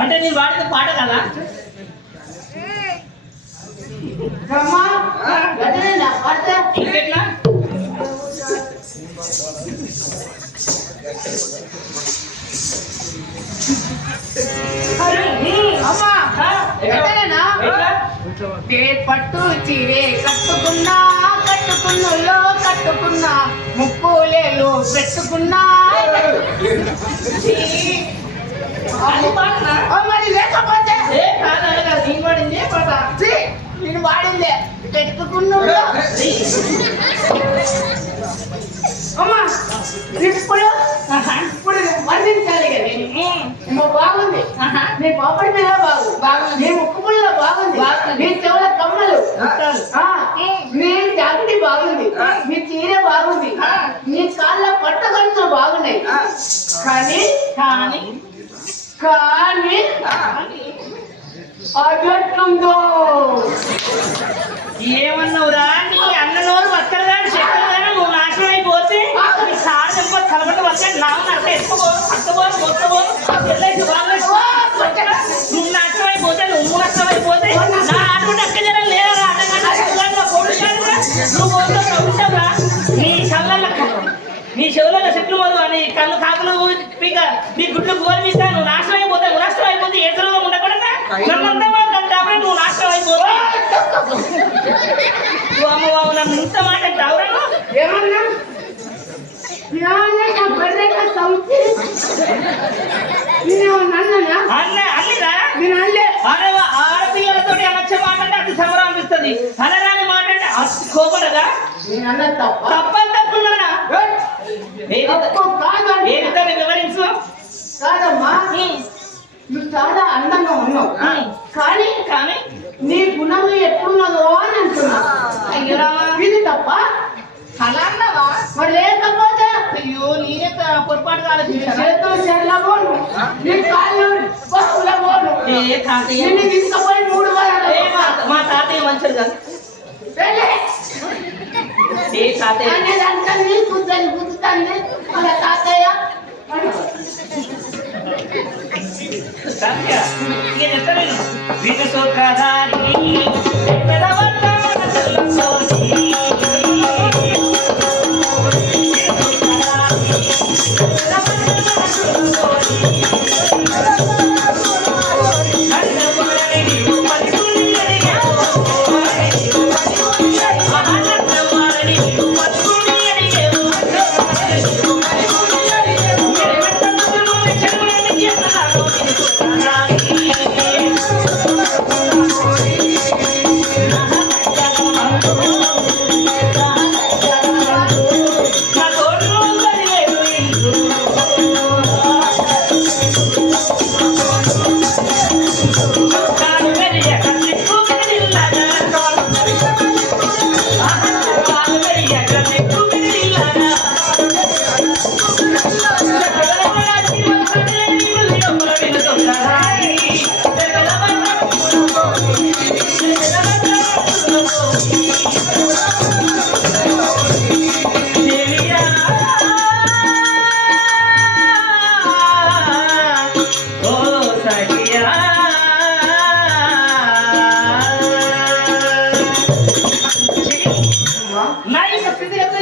అంటే నేను వాడితే పాట కదా ఇంకెట్లా పట్టు చీరే కట్టుకున్నా కట్టుకున్నలో కట్టుకున్నా ముక్కులేలు పెట్టుకున్నా మరి లేకపోతే నేను వాడిందే పాట నేను వాడిందే పెట్టుకున్నా అమ్మా ఇప్పుడు ఇప్పుడు వర్ణించాలి కదా నువ్వు బాగుంది నీ పాపడి మీద బాగుంది నీ ముక్కు పుల్ల బాగుంది నీ చెవుల కమ్మలు నీ జాకెట్ బాగుంది నీ చీర బాగుంది నీ కాళ్ళ పట్టగంటలు బాగున్నాయి కానీ కానీ కానీ అదట్లుందో ఏమన్నావురా నీ అన్న నోరు వస్తారు కానీ చెక్కలు కానీ నువ్వు నాశనం అయిపోతే సార్ చెప్ప కలబట్టి వస్తాడు నాన్న అట్లా ఎత్తుకోరు పట్టుకోరు కొత్తకోరు ఎల్లైతే నువ్వు నాశనం అయిపోతే నువ్వు నష్టం అయిపోతే నా ఆటోటి అక్క జనం లేదా నువ్వు పోతావురా నీ చల్లల నీ చెవులలో చెట్లు మొదలు అని కళ్ళు కాకులు పీక నీ గుడ్లు గోలిమిస్తా నువ్వు నాశనం అయిపోతావు నష్టం అయిపోతే ఎదురులో ఉండకూడదా నువ్వు నాశనం అయిపోతావు అమ్మబాబు నన్ను ఇంత మాట అంటావురా ఏమన్నా ఆడపిల్లలతో అనొచ్చే మాట అంటే అది సమరం అనిపిస్తుంది అనరాని మాట అంటే అతి కోపడగా తప్పని తప్పున్నానా వివరించు కాదమ్మా నువ్వు చాలా అందంగా ఉన్నావు కానీ కానీ నీ గుణము ఎట్లున్నదో అని అంటున్నా ఇది తప్ప అలా అన్నావా మరి లేకపోతే అయ్యో నేనే పొరపాటు కాలేదు చేతులు చెల్లబోను నీ కాళ్ళు బస్సులబోను నిన్ను తీసుకుపోయి 3 వారాలు మా తాతయ్య మంచిది కాదు ఏ తాతయ్య అనేది అంటుంది గుర్తుంది మన తాతయ్య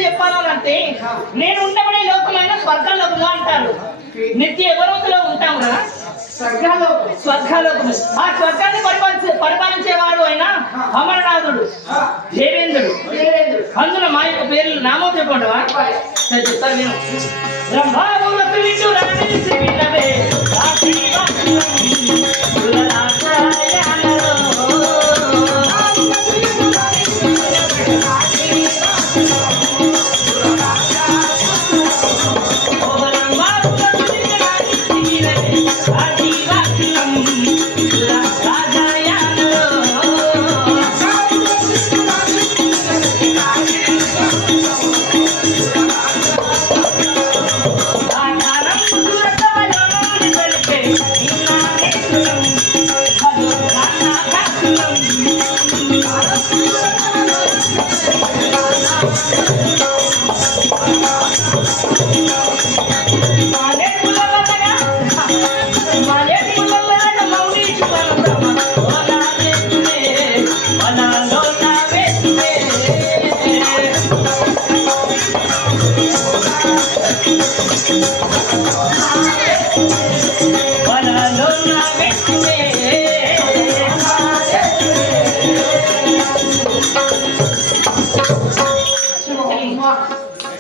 చెప్పాలంటే నేను ఉండబడే లోకమైన స్వర్గలోకము అంటారు నిత్య ఎవరోజులో ఉంటాం కదా స్వర్గలోకము ఆ స్వర్గాన్ని పరిపాలించేవాడు అయిన అమరనాథుడు దేవేంద్రుడు అందులో మా యొక్క పేర్లు నామం చెప్పండివా చెప్తాను నేను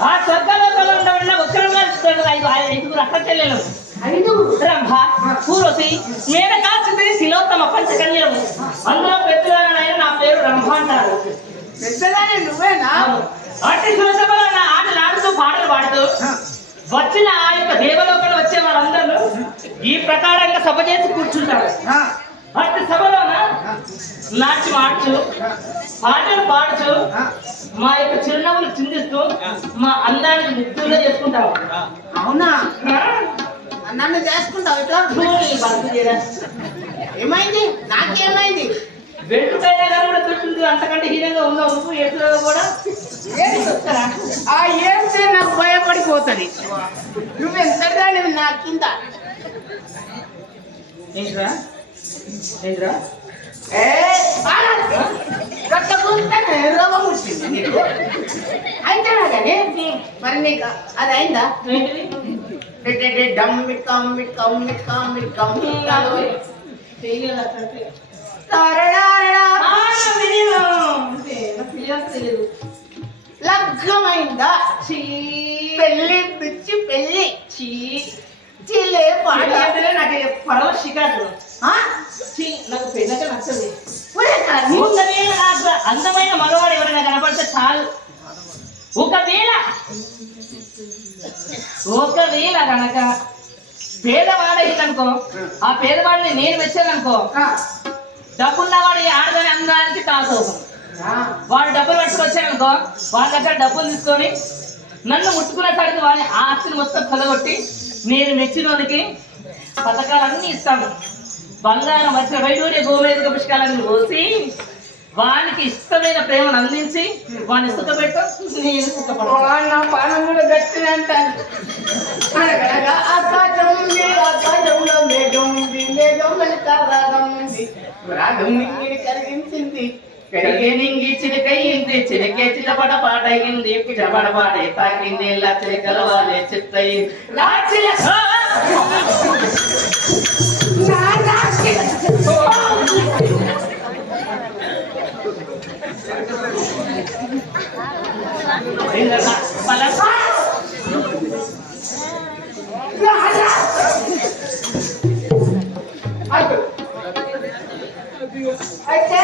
ఆ స్వర్గలోకంలో ఉండవన్న ఉత్తరంగా ఐదుగురు అక్క చెల్లెలు రంభ పూర్వసి మేనకా చిత్రి శిలోత్తమ పంచకన్యము అందులో పెద్దదానైన నా పేరు రంభ అంటారు. పెద్దదానే నువ్వేనా? అట్టి శివసభలో నా ఆటలు ఆడుతూ పాటలు పాడుతూ వచ్చిన ఆ యొక్క దేవలోకంలో వచ్చే వాళ్ళందరూ ఈ ప్రకారంగా సభ చేసి కూర్చుంటారు. అట్టి సభలోన నాట్యం ఆడుచు పాటలు పాడుచు మా యొక్క చిరునవ్వులు చిందిస్తూ మా అందానికి ముగ్గురుగా చేసుకుంటాము. అవునా? నన్ను చేసుకుంటావు ఇట్లా? ఏమైంది? నాకేమైంది? వెంట్రుకైనా కానీ కూడా చుట్టుంది. అంతకంటే హీనంగా ఉన్నావు నువ్వు. ఎట్లా కూడా ఆ ఏమిటే నాకు భయపడిపోతుంది. నువ్వు ఎంతదాని నా కింద. ఏంట్రా ఏంట్రా రోగం వచ్చింది నీకు అయితేనా కానీ మరి నీకు అది అయిందా? లగ్గమైందా? పెళ్ళి పిచ్చి పెళ్ళి చీలే పాట నాకు పరవ షికారు నాకు పెళ్ళక నచ్చదు. అందమైన మగవాడు ఎవరైనా కనపడితే చాలు. ఒకవేళ కనుక పేదవాడైందనుకో, ఆ పేదవాడిని నేను వచ్చాననుకో, డబ్బున్నవాడు ఆడదని అందడానికి కాసోకం. వాడు డబ్బులు పట్టుకొచ్చాననుకో, వాళ్ళ దగ్గర డబ్బులు తీసుకొని నన్ను ముట్టుకునేసరికి వాడి ఆస్తిని మొత్తం కొలగొట్టి నేను మెచ్చినోనికి పథకాలన్నీ ఇస్తాను. బంగారం వచ్చిన వైడూర్య గోవేదిక పుష్కాలన్నీ పోసి వానికి ఇష్టమైన ప్రేమను అందించి వాడిని సుఖపెట్టు, నేను సుఖపడతాను. నా పానం కూడా గట్టిగా అంటాను. ఆకాశం ఉంది, ఆకాశంలో మేఘం ఉంది, మేఘం వెనుక రాగం ఉంది, రాగం నింగిని కలిగించింది, కడిగే నింగి చిలికయింది, చిలికే చిలపడ పాటయింది, చిలపడ పాడే తాకింది, ఇలా చిలికలవాలే చిత్తయింది. అయితే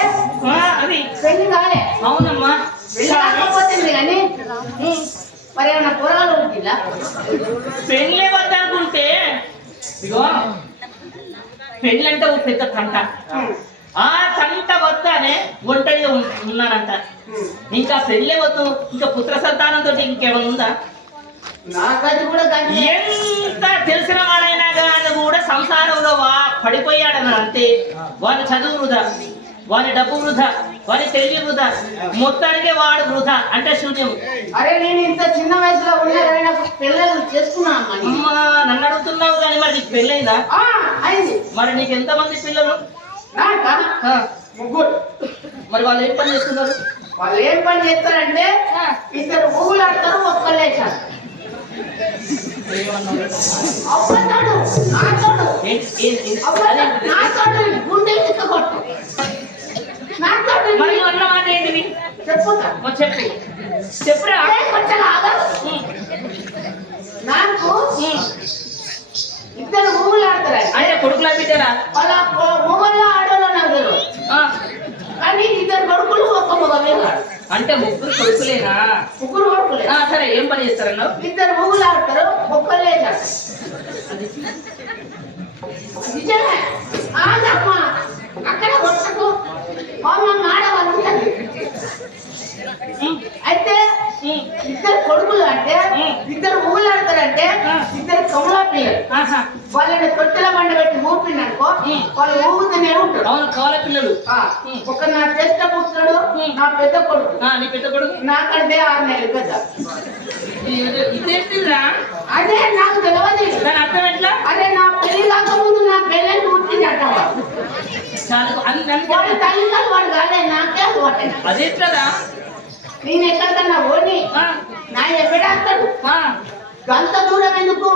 అది పెళ్లి కాలే. అవునమ్మా, పెళ్లి కాకపోతుంది కానీ మరి ఏమన్నా కూరగాయలు ఉంటుందా? పెళ్ళే వద్దనుకుంటే ఇగో పెళ్ళంటే ఒక పెద్ద తంట. ఆ తంట వద్దనే ఒంటరిగా ఉన్నానంట. ఇంకా పెళ్ళే వద్దు, ఇంకా పుత్ర సంతానంతో ఇంకేమైనా ఉందా? నాకది కూడా ఎంత తెలిసిన వాడైనా కానీ కూడా సంసారంలో పడిపోయాడని అంటే వాడి చదువు వృధా, వాడి డబ్బు వృధా, వాడి తెలివి వృధా, మొత్తానికి వాడు వృధా అంటే శూన్యం. అరే నేను ఇంత చిన్న వయసులో ఉన్నా నాకు పిల్లలు చేసుకున్నా. అమ్మా నన్ను అడుగుతున్నావు కానీ మరి నీకు పెళ్ళైందా? అయింది. మరి నీకు ఎంతమంది పిల్లలు? ముగ్గురు. మరి వాళ్ళు ఏం పని చేస్తున్నారు? వాళ్ళు ఏం పని చేస్తారంటే ఇద్దరు ఊగులు ఆడతారు, ఒక్కలేసారు. మరి అన్న మాట ఏంటిది? చెప్పి చెప్పురా. నాకు ఇద్దరు ఊగులు ఆడతారు. అంటే కొడుకులా బిడ్డరా? వాళ్ళ మొగల్లో ఆడోళ్ళు నాకు తెలియదు. కానీ ఇద్దరు కొడుకులు ఒక్క మొగలే కాదు. అంటే ముగ్గురు కొడుకులేనా? ముగ్గురు కొడుకులే. సరే ఏం పని చేస్తారన్నా? ఇద్దరు ఊగులు ఆడతారు, ఒక్కలే కాదు. నిజమే. ఆడమ్మా అక్కడ కొట్టకు ఆడవాళ్ళు ఉంటుంది. అయితే ఇద్దరు కొడుకులు అంటే ఇద్దరు ఊళ్ళాడతారంటే ఇద్దరు కమలా పిల్లలు ఆహా. వాళ్ళని తొట్టెల బండ పెట్టి ఊపిందనుకో వాళ్ళు ఊగుతూనే ఉంటారు. అవును కవల పిల్లలు. ఒక నా జ్యేష్ఠ పుత్రుడు నా పెద్ద కొడుకు. నీ పెద్ద కొడుకు నాకంటే 6 నెలలు పెద్ద. ఇదేంటిరా? అదే నాకు తెలియదు. దాని అర్థం ఎట్లా? అదే నా పెళ్లి కాకముందు నా పెళ్ళని పుట్టిందట. చాలు వాడు తల్లి కాదు వాడు కాదే నాకే అలవాటు. అదేట్లరా? నేను ఎక్కడికన్నా ఓని నా ఎక్కడాస్తాడు గంత దూరం ఎందుకు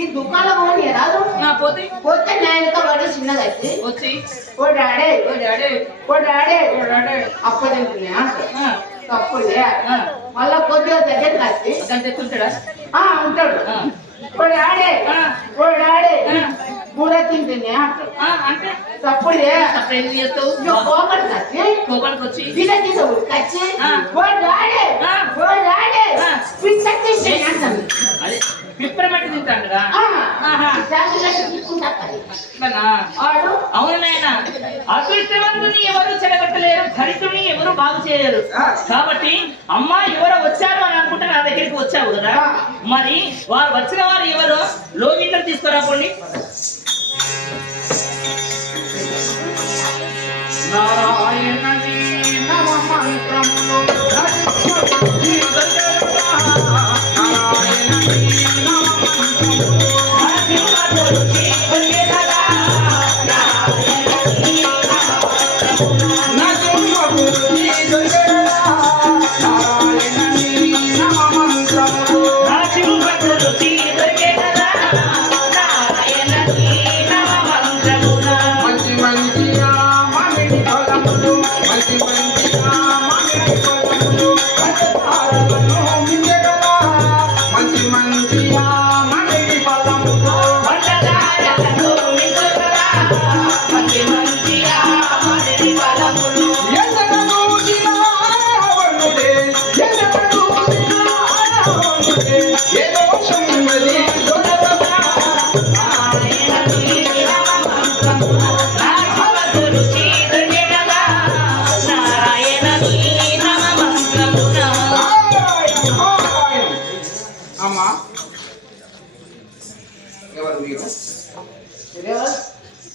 ఈ దుకాణం ఓని రాదు పోతే పోతే నా వెనక వాడు చిన్నగా వచ్చి ఓ డాడే అప్పటింటున్నా తప్పులే మళ్ళా కొద్దిగా దగ్గరికి వచ్చి ఉంటాడా? ఉంటాడు. ఓ డాడే కూర తింటున్నా అంటే తప్పులే ఏం చేస్తావు? కోపడికి వచ్చి అదే పిప్పరమట్టి తింటాడుగా. అవును నాయన, అదృష్టవంతుని ఎవరు చెడగొట్టలేరు, దరిద్రుని ఎవరు బాగు చేయలేరు. కాబట్టి అమ్మా ఎవరో వచ్చారు అని అనుకుంటే నా దగ్గరికి వచ్చావు కదా, మరి వారు వచ్చిన వారు ఎవరు? లోగిట్లను తీసుకురాపోండి. నారాయణని నమ మంత్రములు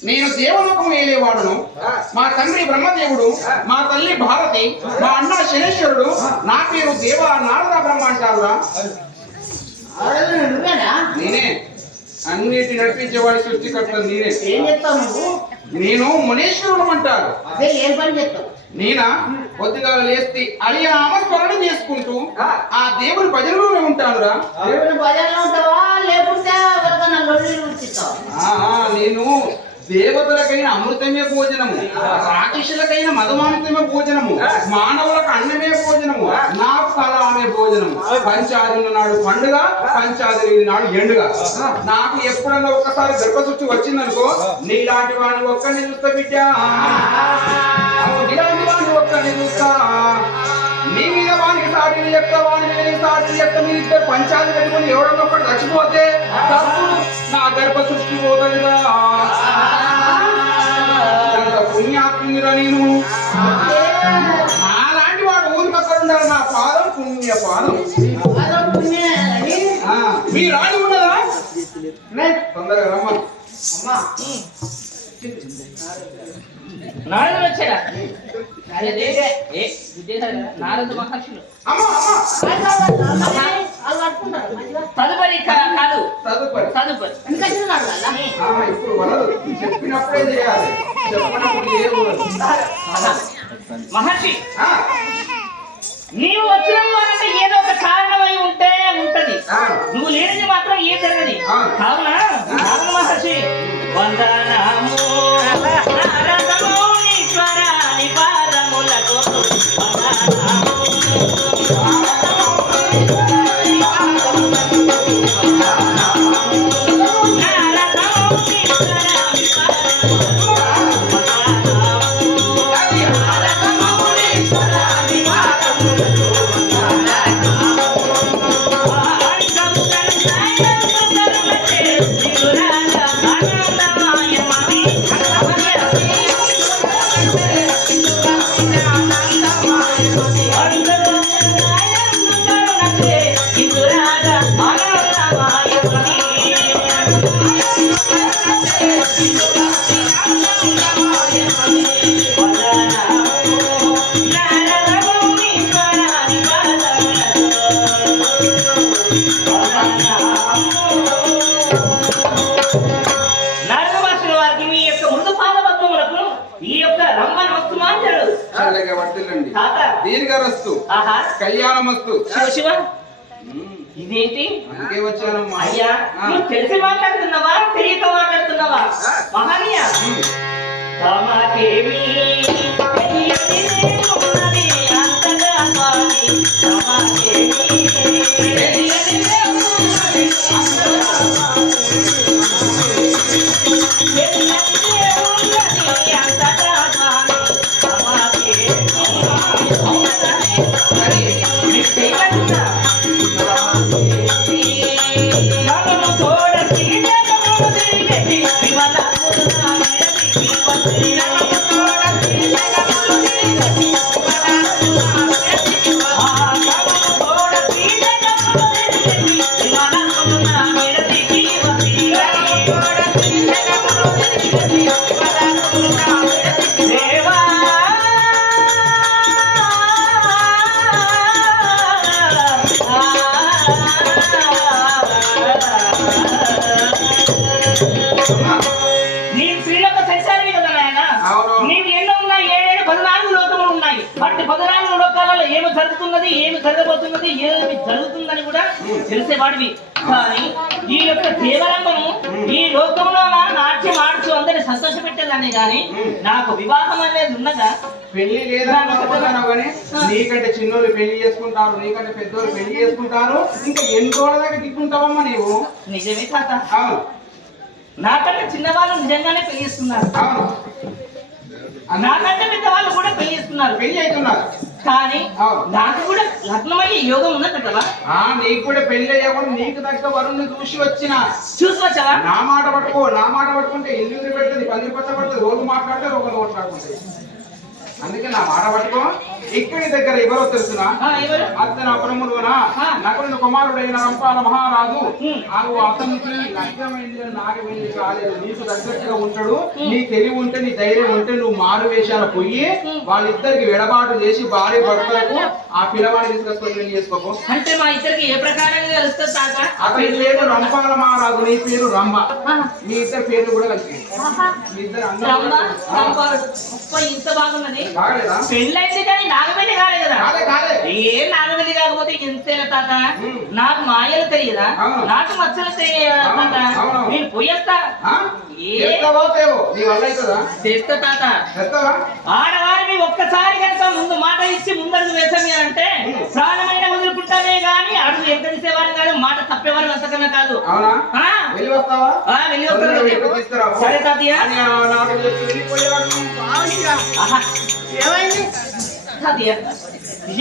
నేను దేవలోకం వేలేవాడును. మా తండ్రి బ్రహ్మదేవుడు, మా తల్లి భారతి, మా అన్న శనేశ్వరుడు. నా పేరు దేవ నారద బ్రహ్మ అంటారురా. నేనే అన్నిటి నడిపించేవాడి సృష్టికర్త నేనే. ఏం చెప్తావు నువ్వు? నేను మునేశ్వరుడు అంటారు. అదే ఏం పని చెప్తావు? నేనా కొద్దిగా లేస్తే అయ్య నామస్మరణ చేసుకుంటూ ఆ దేవుని భజనలోనే ఉంటానురా. దేవుని భజనలో ఉంటావా లేకుంటే నేను దేవతలకైన అమృతమే భోజనము, రాక్షసులకైన మధుమాంసమే భోజనము, మానవులకు అన్నమే భోజనము, నాకు కళామే భోజనము. పంచాది నాడు పండుగ, పంచాది నాడు ఎండుగ. నాకు ఎప్పుడన్నా ఒక్కసారి గర్భశుద్ధి వచ్చిందనుకో, నీలాంటి వాడిని ఒక్కరిని చూస్తా బిడ్డ, నీలాంటి వాడిని ఒక్కరిని చూస్తా. నీ మీద వానికి సాటిని చెప్తా, వాని మీద సాటిని చెప్తా. మీరు ఇద్దరు పంచాది పెట్టుకుని ఎవడన్నా ఒకటి చచ్చిపోతే నా గర్భ సృష్టి పోతుందిగా. పుణ్యాత్మునిరా నేను. అలాంటి వాడు ఊరికి అక్కడ ఉండాలి. నా పాదం పుణ్య పాదం. మీ రాణి ఉన్నదా? తొందరగా రమ్మా. నారదుడు వచ్చాడా? నారదు మహర్షులు తదుపరి కాదు, తదుపరి ఇప్పుడు వలదు. చెప్పినప్పుడే చేయాలి, చెప్పినప్పుడు చేయకూడదు. మహర్షి, నీవు వచ్చిన వారంటే ఏదో ఒక కారణమై ఉంటది. నువ్వు లేనిది మాత్రం ఏ జరగది. కావున నారద మహర్షి వందనము నారదమునీశ్వరాని పాదములకు వందనము. దీర్ఘరస్తు ఆహా కళ్యాణమస్తు. శివ శివ ఇదేంటి అందుకే వచ్చానమ్మా. అయ్యా నువ్వు తెలిసి మాట్లాడుతున్నావా తెలియక మాట్లాడుతున్నావా మహనీయ తమకేమి తెలియనిదేమున్నది అంతగా స్వామి తమకేమి తెలియనిదేమున్నది అంతగా తెలియనిదేమున్నది అంతగా స్వామి ఏమి జరగబోతున్నది ఏమి జరుగుతుందని కూడా తెలిసేవాడివి. కానీ ఈ యొక్క దేవరంగము ఈ లోకంలో నాట్యం ఆడుతూ అందరిని సంతోష పెట్టేదాన్ని కానీ నాకు వివాహం అనేది ఉన్నదా? పెళ్లి లేదా కానీ నీకంటే చిన్నోళ్ళు పెళ్లి చేసుకుంటారు, నీకంటే పెద్దోళ్ళు పెళ్లి చేసుకుంటారు. ఇంకా ఎన్ని రోజుల దాకా తిట్టుకుంటావమ్మా నీవు? నిజమే తాత. అవును, నాకంటే చిన్నవాళ్ళు నిజంగానే పెళ్లి చేస్తున్నారు. అవును, నాకంటే పెద్దవాళ్ళు కూడా పెళ్లి చేస్తున్నారు, పెళ్లి అవుతున్నారు. కానీ నాకు కూడా లగ్నమయ్యే యోగం ఉన్నది కదా. నీకు కూడా పెళ్లి అయ్యకుండా నీకు తగ్గ వరుణ్ణి చూసి వచ్చావా? నా మాట పట్టుకుంటే ఇల్లు పెడుతుంది, 10 రూపాయలు పడుతుంది. రోజు మాట్లాడితే రోజు మాట్లాడుకుంటుంది. అందుకే నా మాట పట్టుకో. ఇక్కడి దగ్గర ఎవరో తెలుసునా? అతను అప్రముడునా నకులుని కుమారుడైన రంపాల మహారాజు. అతనికి లగ్నమైంది నాగమైంది కాలేదు. నీకు తగ్గట్టుగా ఉంటాడు. నీ తెలివి ఉంటే, నీ ధైర్యం ఉంటే నువ్వు మారు వేషాలు పోయి వాళ్ళిద్దరికి విడబాటు చేసి భార్య భర్తలకు ఆ పిల్లవాడిని తీసుకొచ్చుకొని పెళ్లి చేసుకోకు. అంటే మా ఇద్దరికి ఏ ప్రకారంగా తెలుస్తుంది తాత? అతని పేరు రంపాల మహారాజు, నీ పేరు రంభ. మీ ఇద్దరు పేర్లు కూడా కలిపి మీ ఇద్దరు ఇంత బాగున్నది. బాగలేదా? పెళ్ళైంది కానీ నాగబెల్లి కాలేదు కదా. ఏం నాగబెల్లి కాకపోతే ఎంతేనా తాత? నాకు మాయలు తెలియదా? నాకు మచ్చలు తెలియదా తాత? నేను పోయేస్తా. చేస్తా తాత. ఆడవారిని ఒక్కసారి కనుక ముందు మాట ఇచ్చి ముందడుగు వేసామి అంటే ప్రాణమైన వదులుకుంటానే గాని అడుగు ఎంత తీసేవారు కాదు, మాట తప్పేవారు అంతకన్నా కాదు. వెళ్ళి వస్తాను. సరే తాతయ్య.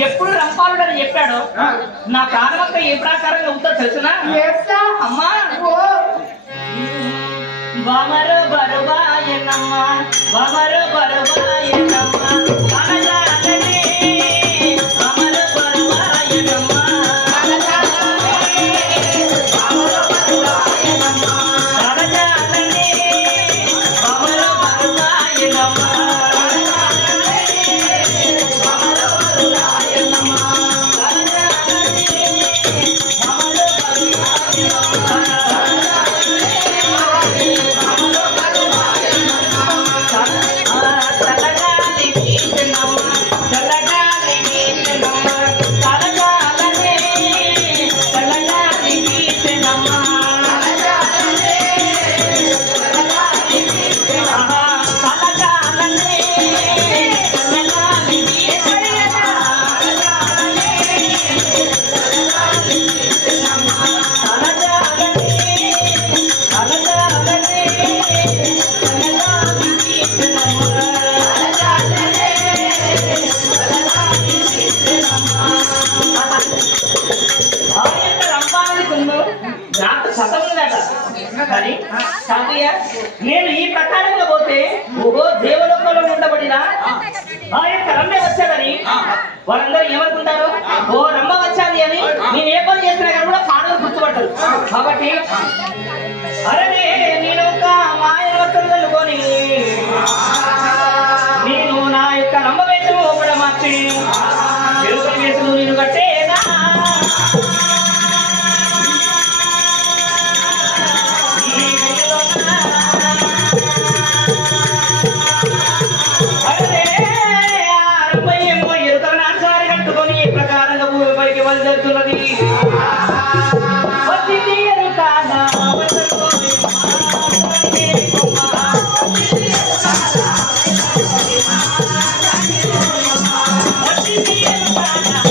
ఎప్పుడు రంపాలుడు అని చెప్పాడు. నా ప్రాణమంతా ఏ ప్రకారంగా ఉందో తెలుసునా? అమ్మా బమరు బరువాయనమ్మ బమరు బరువాయనమ్మ నేను ఈ ప్రకారంగా పోతే ఓహో దేవలోకంలో ఉండబడినా ఆ యొక్క రమ్మ వచ్చాదని వాళ్ళందరూ ఏమనుకుంటారు? ఓ రమ్మ వచ్చాది అని నేను ఏ పని చేసినా కానీ కూడా పాటలు గుర్తుపట్టారు. కాబట్టి అరే నేను ఒక మాయవత్వం కలుకొని నేను నా యొక్క రమ్మ వేషము కూడా మార్చి ఎరుకల వేషము నేను కట్టేనా ఎరుకల నాచారు ప్రకారంగా భూమిపైకి బయలుదేరుతున్నది. వచ్చింది ఎరుకాన వచ్చింది ఎరుకాన